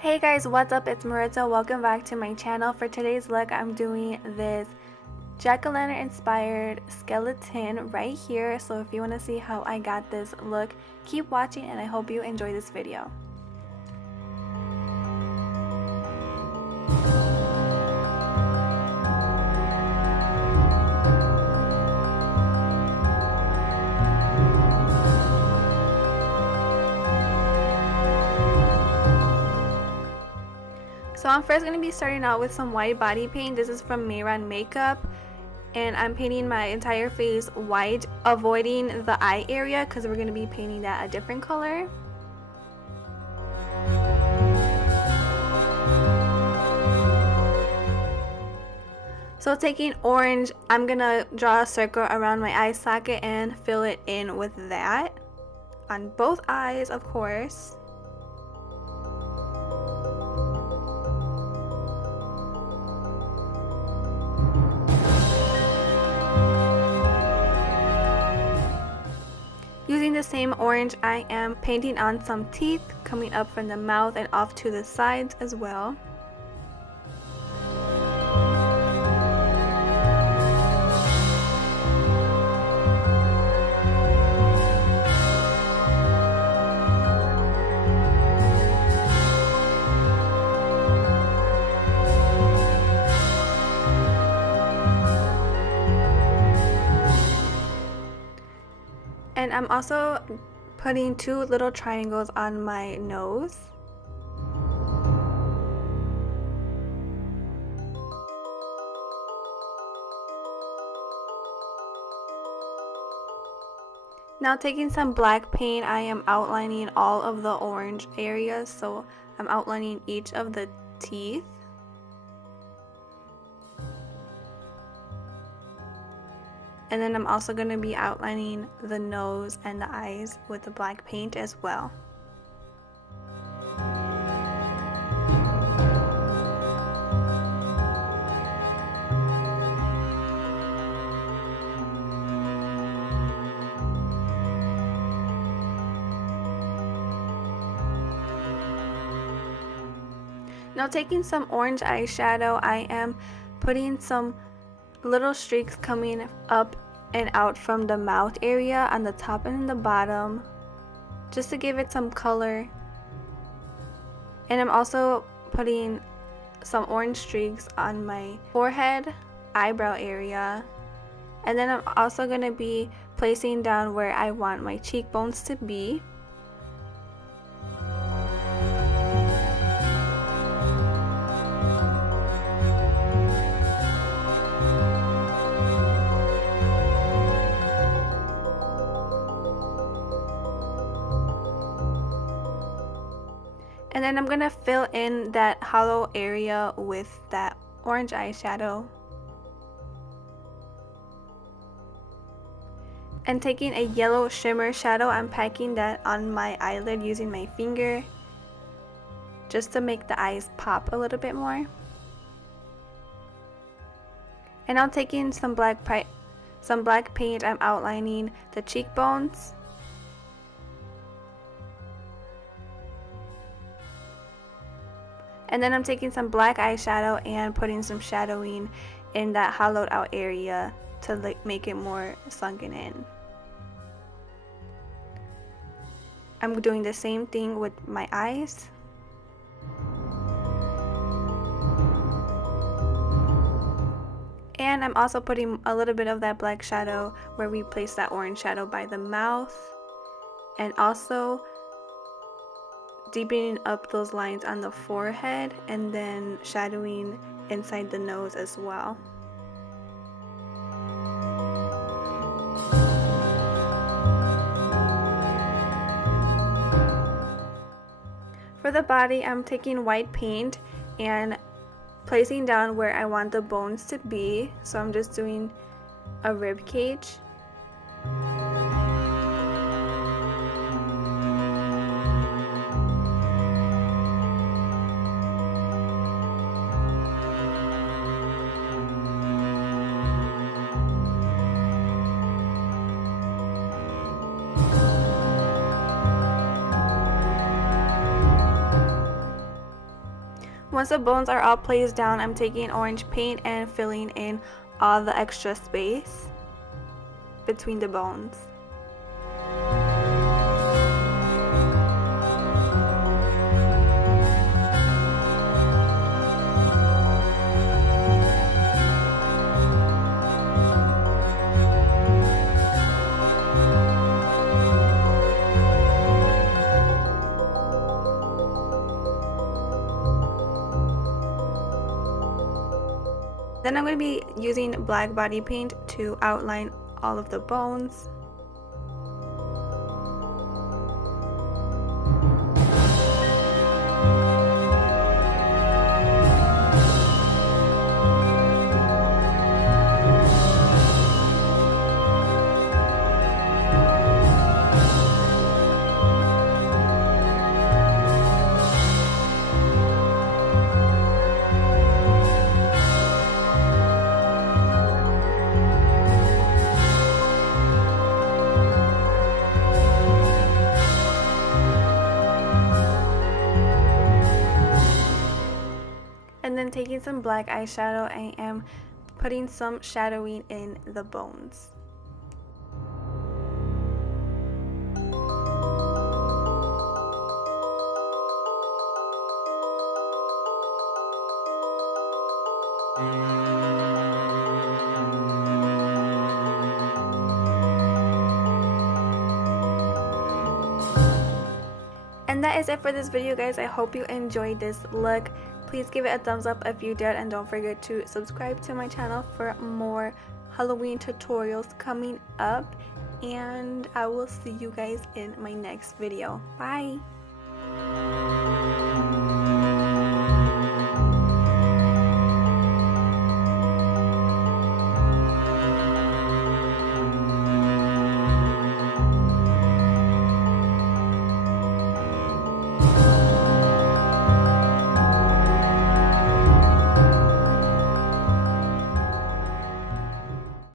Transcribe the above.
Hey guys, what's up? It's Marissa. Welcome back to my channel. For today's look, I'm doing this jack-o'-lantern inspired skeleton right here. So if you want to see how I got this look, keep watching and I hope you enjoy this video. So I'm first going to be starting out with some white body paint. This is from MEHRON makeup, and I'm painting my entire face white, avoiding the eye area because we're going to be painting that a different color. So taking orange, I'm going to draw a circle around my eye socket and fill it in with that on both eyes, of course. Using the same orange, I am painting on some teeth coming up from the mouth and off to the sides as well. And I'm also putting two little triangles on my nose. Now taking some black paint, I am outlining all of the orange areas. So I'm outlining each of the teeth. And then I'm also going to be outlining the nose and the eyes with the black paint as well. Now taking some orange eyeshadow, I am putting some little streaks coming up and out from the mouth area on the top and the bottom, just to give it some color. And I'm also putting some orange streaks on my forehead, eyebrow area, and then I'm also going to be placing down where I want my cheekbones to be. And then I'm going to fill in that hollow area with that orange eyeshadow. And taking a yellow shimmer shadow, I'm packing that on my eyelid using my finger, just to make the eyes pop a little bit more. And now taking some black paint, I'm outlining the cheekbones. And then I'm taking some black eyeshadow and putting some shadowing in that hollowed out area to make it more sunken in. I'm doing the same thing with my eyes. And I'm also putting a little bit of that black shadow where we placed that orange shadow by the mouth, and also deepening up those lines on the forehead and then shadowing inside the nose as well. For the body, I'm taking white paint and placing down where I want the bones to be. So I'm just doing a rib cage. Once the bones are all placed down, I'm taking orange paint and filling in all the extra space between the bones. Then I'm going to be using black body paint to outline all of the bones. And then taking some black eyeshadow, I am putting some shadowing in the bones. And that is it for this video, guys. I hope you enjoyed this look. Please give it a thumbs up if you did, and don't forget to subscribe to my channel for more Halloween tutorials coming up. And I will see you guys in my next video. Bye!